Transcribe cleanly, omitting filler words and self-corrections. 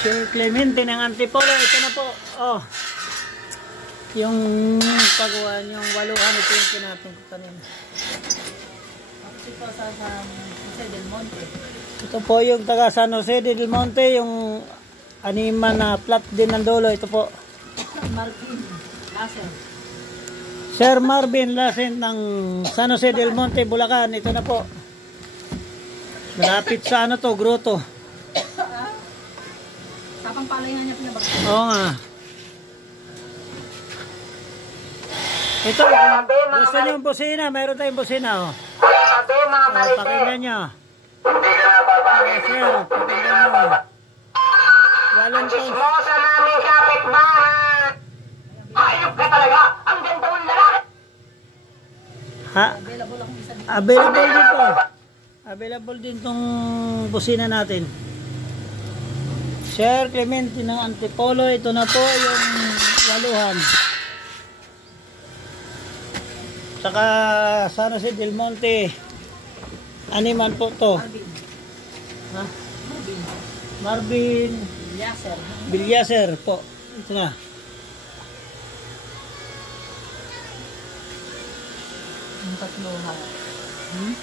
Sir Clemente ng Antipolo. Ito na po. Oh. Yung pagwan, yung waluhan, ito yung kinatungkutan nila. Ito sa San Jose del Monte. Ito po yung taga San Jose del Monte, yung animan na flat din ng dulo. Ito po. Marvin Lassen. Sir Marvin Lassen ng San Jose del Monte, Bulacan. Ito na po. Malapit sa ano to, grotto. Tapang palayan niya pinabag. Oo nga. Ito, gusto nyo yung busina? Meron tayong busina, oh. Pakinggan nyo. Sir, pakinggan nyo. Walang po. Chismosa namin kapitbahay. Ayop ka talaga. Ang ganda mong lalaki. Ha? Available akong isa dito. Available din po. Available din tong busina natin. Sir Clemente ng Antipolo. Ito na po yung waluhan. Saka San Jose del Monte. Animan po to. Marvin. Ha? Marvin. Marvin Yasser. Villasser po. Ito na. Yung tatlo ha. Hmm?